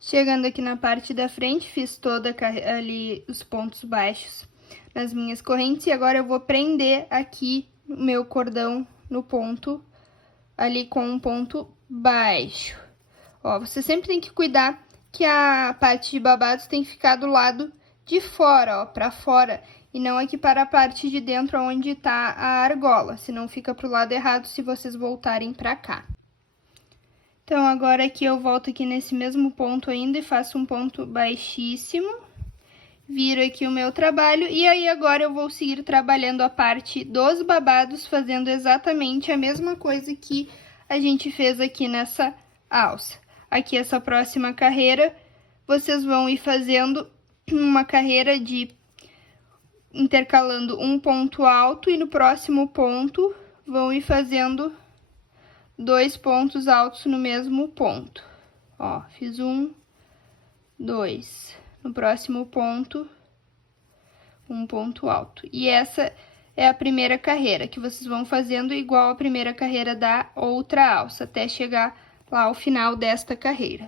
Chegando aqui na parte da frente, fiz toda ali os pontos baixos nas minhas correntes, e agora eu vou prender aqui o meu cordão no ponto, ali com um ponto baixo. Ó, você sempre tem que cuidar que a parte de babados tem que ficar do lado de fora, ó, pra fora, e não aqui para a parte de dentro onde tá a argola, senão fica pro lado errado se vocês voltarem pra cá. Então, agora aqui eu volto aqui nesse mesmo ponto ainda e faço um ponto baixíssimo, viro aqui o meu trabalho, e aí agora eu vou seguir trabalhando a parte dos babados, fazendo exatamente a mesma coisa que a gente fez aqui nessa alça. Aqui, essa próxima carreira, vocês vão ir fazendo uma carreira de intercalando um ponto alto, e no próximo ponto vão ir fazendo 2 pontos altos no mesmo ponto. Ó, fiz 1, 2. No próximo ponto, um ponto alto. E essa é a primeira carreira, que vocês vão fazendo igual a primeira carreira da outra alça, até chegar lá ao final desta carreira.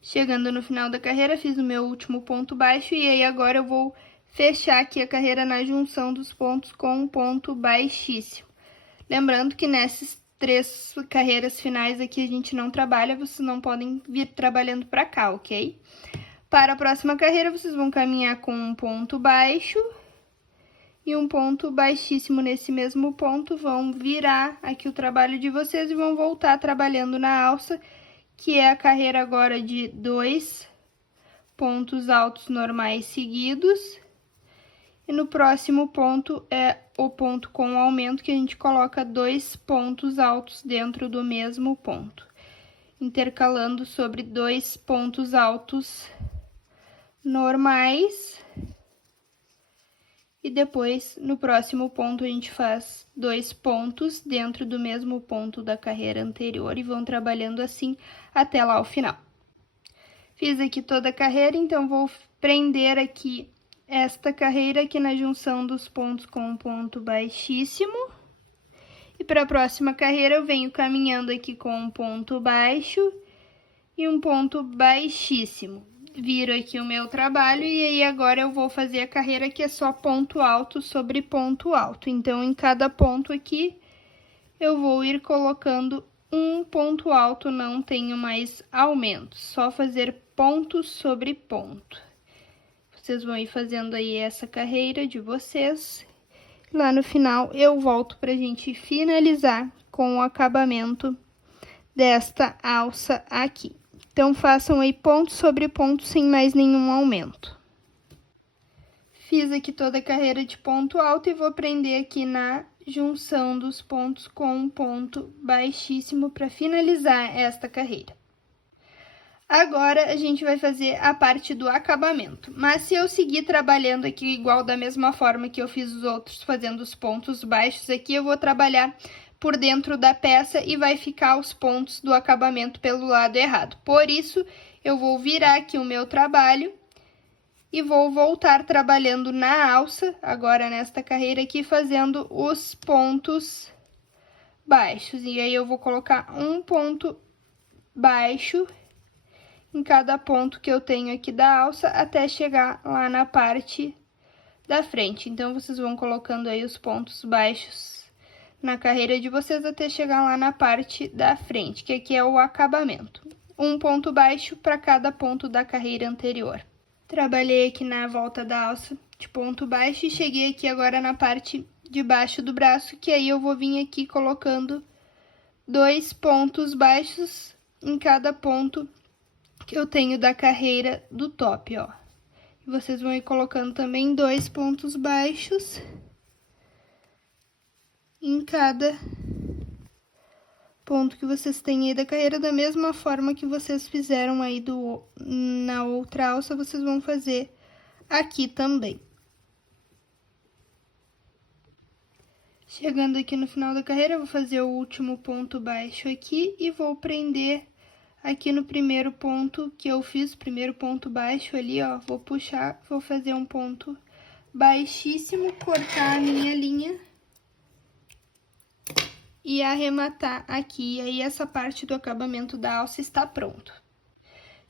Chegando no final da carreira, fiz o meu último ponto baixo, e aí agora eu vou fechar aqui a carreira na junção dos pontos com um ponto baixíssimo. Lembrando que 3 carreiras finais aqui a gente não trabalha, vocês não podem vir trabalhando para cá, ok? Para a próxima carreira, vocês vão caminhar com um ponto baixo e um ponto baixíssimo nesse mesmo ponto, vão virar aqui o trabalho de vocês e vão voltar trabalhando na alça, que é a carreira agora de 2 pontos altos normais seguidos. E no próximo ponto é o ponto com aumento, que a gente coloca 2 pontos altos dentro do mesmo ponto, intercalando sobre 2 pontos altos normais. E depois, no próximo ponto, a gente faz 2 pontos dentro do mesmo ponto da carreira anterior e vão trabalhando assim até lá o final. Fiz aqui toda a carreira, então vou prender aqui esta carreira aqui na junção dos pontos com um ponto baixíssimo. E para a próxima carreira, eu venho caminhando aqui com um ponto baixo e um ponto baixíssimo. Viro aqui o meu trabalho e aí agora eu vou fazer a carreira que é só ponto alto sobre ponto alto. Então, em cada ponto aqui, eu vou ir colocando um ponto alto, não tenho mais aumento, só fazer ponto sobre ponto. Vocês vão ir fazendo aí essa carreira de vocês. Lá no final, eu volto pra gente finalizar com o acabamento desta alça aqui. Então, façam aí ponto sobre ponto sem mais nenhum aumento. Fiz aqui toda a carreira de ponto alto e vou prender aqui na junção dos pontos com um ponto baixíssimo para finalizar esta carreira. Agora, a gente vai fazer a parte do acabamento. Mas se eu seguir trabalhando aqui igual da mesma forma que eu fiz os outros, fazendo os pontos baixos aqui, eu vou trabalhar por dentro da peça e vai ficar os pontos do acabamento pelo lado errado. Por isso, eu vou virar aqui o meu trabalho e vou voltar trabalhando na alça, agora nesta carreira aqui, fazendo os pontos baixos. E aí, eu vou colocar um ponto baixo em cada ponto que eu tenho aqui da alça, até chegar lá na parte da frente. Então, vocês vão colocando aí os pontos baixos na carreira de vocês até chegar lá na parte da frente, que aqui é o acabamento. Um ponto baixo para cada ponto da carreira anterior. Trabalhei aqui na volta da alça de ponto baixo e cheguei aqui agora na parte de baixo do braço, que aí eu vou vir aqui colocando 2 pontos baixos em cada ponto que eu tenho da carreira do top, ó. E vocês vão ir colocando também 2 pontos baixos em cada ponto que vocês têm aí da carreira, da mesma forma que vocês fizeram aí na outra alça, vocês vão fazer aqui também. Chegando aqui no final da carreira, eu vou fazer o último ponto baixo aqui e vou prender aqui no primeiro ponto que eu fiz, primeiro ponto baixo ali, ó, vou puxar, vou fazer um ponto baixíssimo, cortar a minha linha e arrematar aqui, e aí essa parte do acabamento da alça está pronto.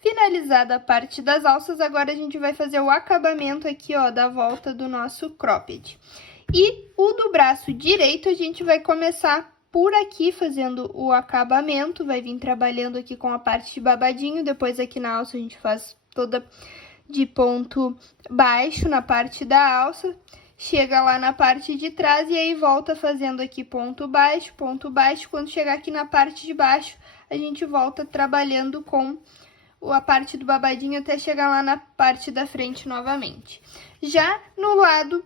Finalizada a parte das alças, agora a gente vai fazer o acabamento aqui, ó, da volta do nosso cropped. E o do braço direito, a gente vai começar por aqui, fazendo o acabamento, vai vir trabalhando aqui com a parte de babadinho, depois aqui na alça a gente faz toda de ponto baixo na parte da alça. Chega lá na parte de trás e aí volta fazendo aqui ponto baixo, ponto baixo. Quando chegar aqui na parte de baixo, a gente volta trabalhando com a parte do babadinho até chegar lá na parte da frente novamente. Já no lado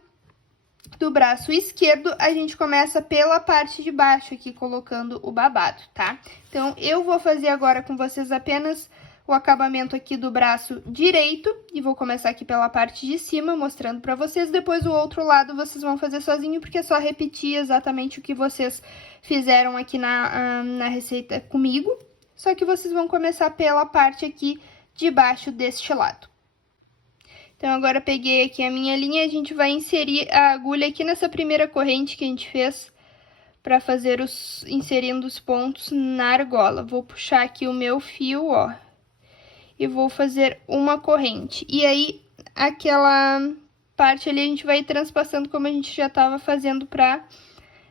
do braço esquerdo, a gente começa pela parte de baixo aqui, colocando o babado, tá? Então, eu vou fazer agora com vocês apenas o acabamento aqui do braço direito, e vou começar aqui pela parte de cima, mostrando pra vocês. Depois, o outro lado, vocês vão fazer sozinho, porque é só repetir exatamente o que vocês fizeram aqui na receita comigo. Só que vocês vão começar pela parte aqui de baixo deste lado. Então, agora, peguei aqui a minha linha, a gente vai inserir a agulha aqui nessa primeira corrente que a gente fez pra fazer inserindo os pontos na argola. Vou puxar aqui o meu fio, ó, e vou fazer uma corrente. E aí, aquela parte ali a gente vai transpassando como a gente já tava fazendo pra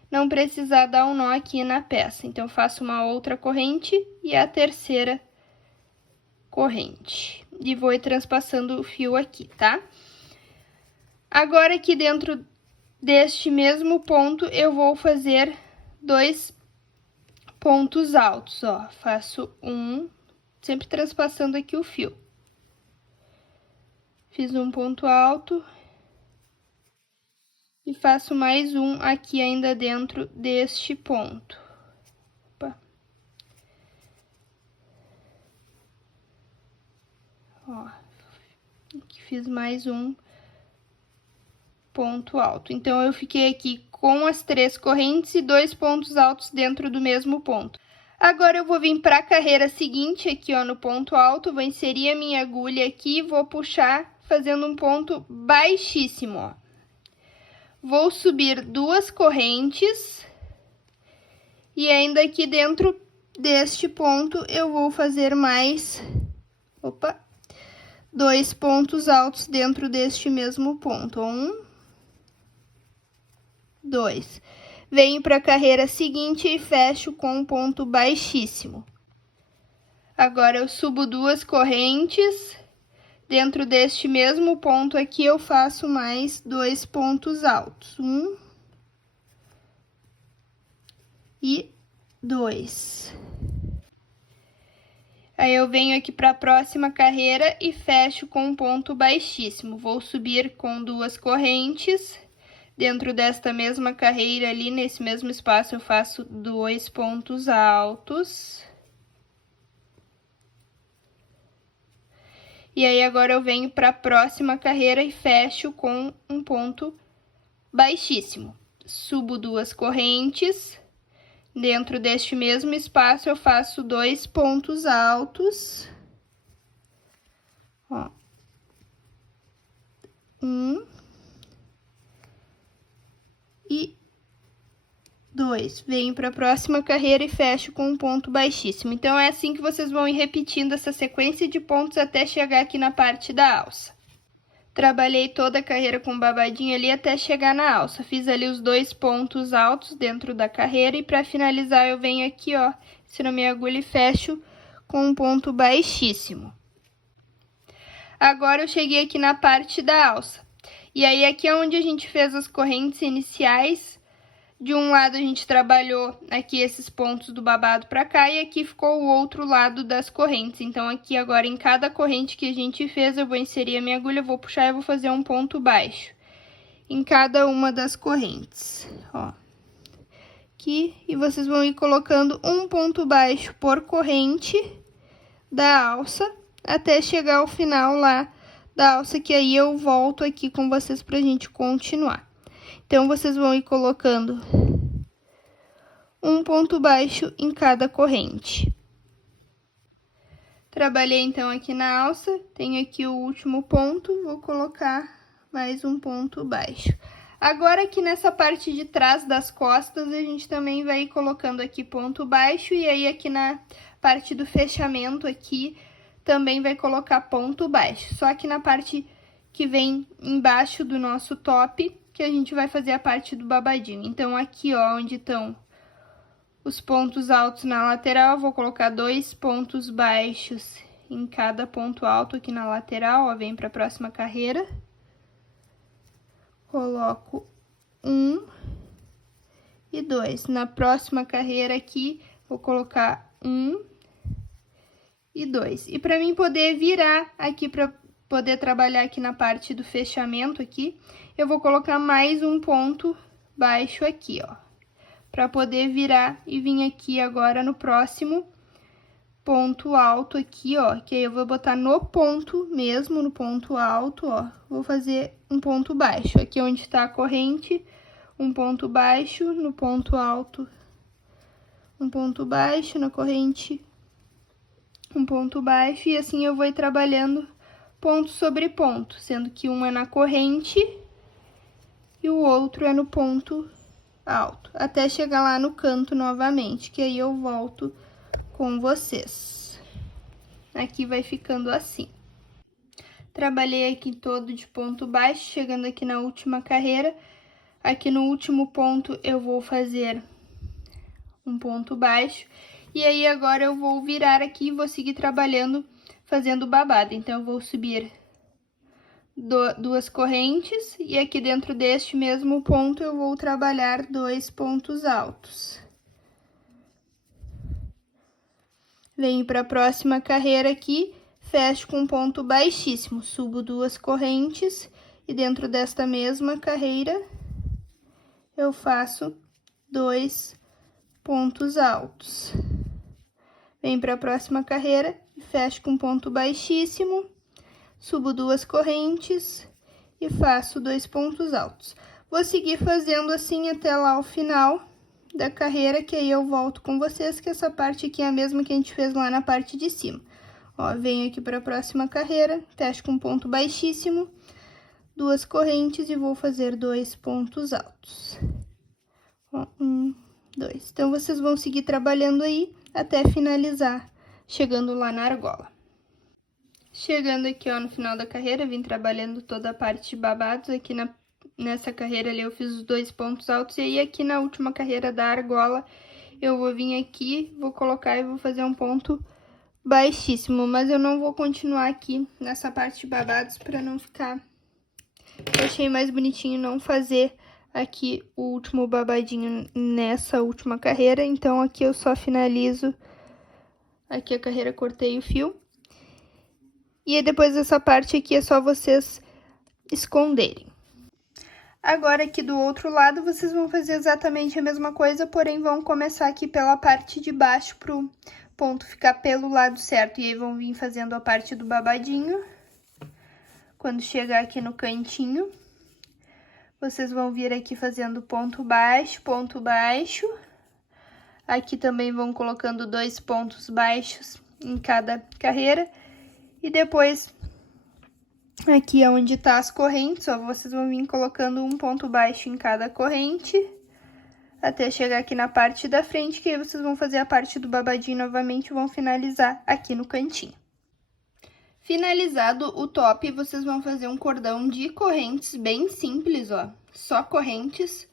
não precisar dar um nó aqui na peça. Então, eu faço uma outra corrente e a terceira corrente. E vou ir transpassando o fio aqui, tá? Agora, aqui dentro deste mesmo ponto, eu vou fazer 2 pontos altos, ó. Faço um, sempre transpassando aqui o fio. Fiz um ponto alto. E faço mais um aqui ainda dentro deste ponto. Opa. Ó, aqui fiz mais um ponto alto. Então, eu fiquei aqui com as 3 correntes e 2 pontos altos dentro do mesmo ponto. Agora, eu vou vir para a carreira seguinte, aqui, ó, no ponto alto, vou inserir a minha agulha aqui e vou puxar fazendo um ponto baixíssimo, ó. Vou subir 2 correntes e ainda aqui dentro deste ponto eu vou fazer mais, 2 pontos altos dentro deste mesmo ponto. 1, 2. Venho para a carreira seguinte e fecho com um ponto baixíssimo. Agora, eu subo 2 correntes. Dentro deste mesmo ponto aqui, eu faço mais 2 pontos altos. 1 e 2. Aí, eu venho aqui para a próxima carreira e fecho com um ponto baixíssimo. Vou subir com 2 correntes. Dentro desta mesma carreira ali, nesse mesmo espaço, eu faço 2 pontos altos. E aí, agora eu venho para a próxima carreira e fecho com um ponto baixíssimo. Subo 2 correntes. Dentro deste mesmo espaço, eu faço 2 pontos altos. Ó. 1 e 2. Venho para a próxima carreira e fecho com um ponto baixíssimo. Então, é assim que vocês vão ir repetindo essa sequência de pontos até chegar aqui na parte da alça. Trabalhei toda a carreira com babadinho ali até chegar na alça. Fiz ali os 2 pontos altos dentro da carreira e para finalizar eu venho aqui, ó, ensino a minha agulha e fecho com um ponto baixíssimo. Agora, eu cheguei aqui na parte da alça. E aí, aqui é onde a gente fez as correntes iniciais. De um lado, a gente trabalhou aqui esses pontos do babado pra cá, e aqui ficou o outro lado das correntes. Então, aqui agora, em cada corrente que a gente fez, eu vou inserir a minha agulha, vou puxar e vou fazer um ponto baixo em cada uma das correntes, ó. Aqui, e vocês vão ir colocando um ponto baixo por corrente da alça, até chegar ao final lá da alça, que aí eu volto aqui com vocês pra gente continuar. Então, vocês vão ir colocando um ponto baixo em cada corrente. Trabalhei, então, aqui na alça, tenho aqui o último ponto, vou colocar mais um ponto baixo. Agora, aqui nessa parte de trás das costas, a gente também vai ir colocando aqui ponto baixo, e aí aqui na parte do fechamento aqui, também vai colocar ponto baixo. Só que na parte que vem embaixo do nosso top, que a gente vai fazer a parte do babadinho. Então, aqui, ó, onde estão os pontos altos na lateral, eu vou colocar 2 pontos baixos em cada ponto alto aqui na lateral, ó, vem para a próxima carreira. Coloco 1 e 2. Na próxima carreira aqui, vou colocar 1 e 2. E para mim poder virar aqui, para poder trabalhar aqui na parte do fechamento aqui, eu vou colocar mais um ponto baixo aqui, ó, para poder virar e vir aqui agora no próximo ponto alto aqui, ó, que aí eu vou botar no ponto mesmo, no ponto alto, ó, vou fazer um ponto baixo. Aqui onde está a corrente, um ponto baixo, no ponto alto, um ponto baixo, na corrente, um ponto baixo, e assim eu vou ir trabalhando ponto sobre ponto, sendo que um é na corrente e o outro é no ponto alto, até chegar lá no canto novamente, que aí eu volto com vocês. Aqui vai ficando assim. Trabalhei aqui todo de ponto baixo, chegando aqui na última carreira, Aqui no último ponto eu vou fazer um ponto baixo. E aí agora eu vou virar aqui e vou seguir trabalhando, fazendo babado. Então eu vou subir duas correntes e aqui dentro deste mesmo ponto eu vou trabalhar 2 pontos altos. Venho para a próxima carreira aqui, fecho com um ponto baixíssimo, subo 2 correntes e dentro desta mesma carreira eu faço 2 pontos altos. Venho para a próxima carreira e fecho com um ponto baixíssimo, subo 2 correntes e faço 2 pontos altos. Vou seguir fazendo assim até lá o final da carreira, que aí eu volto com vocês, que essa parte aqui é a mesma que a gente fez lá na parte de cima. Ó, venho aqui para a próxima carreira, fecho com um ponto baixíssimo, 2 correntes e vou fazer 2 pontos altos. Ó, 1, 2. Então, vocês vão seguir trabalhando aí até finalizar, chegando lá na argola. Chegando aqui, ó, no final da carreira, vim trabalhando toda a parte de babados. Aqui nessa carreira ali eu fiz os 2 pontos altos. E aí, aqui na última carreira da argola, eu vou vir aqui, vou colocar e vou fazer um ponto baixíssimo. Mas eu não vou continuar aqui nessa parte de babados pra não ficar... Eu achei mais bonitinho não fazer aqui o último babadinho nessa última carreira. Então, aqui eu só finalizo aqui a carreira, cortei o fio. E aí, depois dessa parte aqui, é só vocês esconderem. Agora, aqui do outro lado, vocês vão fazer exatamente a mesma coisa, porém, vão começar aqui pela parte de baixo pro ponto ficar pelo lado certo. E aí, vão vir fazendo a parte do babadinho. Quando chegar aqui no cantinho, vocês vão vir aqui fazendo ponto baixo, ponto baixo. Aqui também vão colocando 2 pontos baixos em cada carreira. E depois, aqui onde tá as correntes, ó, vocês vão vir colocando um ponto baixo em cada corrente, até chegar aqui na parte da frente, que aí vocês vão fazer a parte do babadinho novamente e vão finalizar aqui no cantinho. Finalizado o top, vocês vão fazer um cordão de correntes bem simples, ó, só correntes.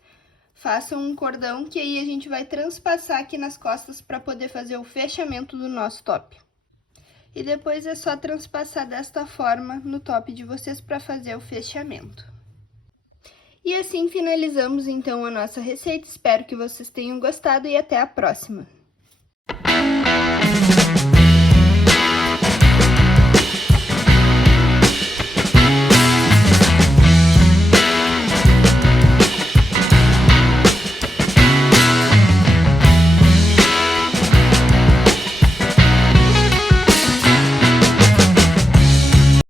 Façam um cordão que aí a gente vai transpassar aqui nas costas para poder fazer o fechamento do nosso top. E depois é só transpassar desta forma no top de vocês para fazer o fechamento. E assim finalizamos então a nossa receita. Espero que vocês tenham gostado e até a próxima!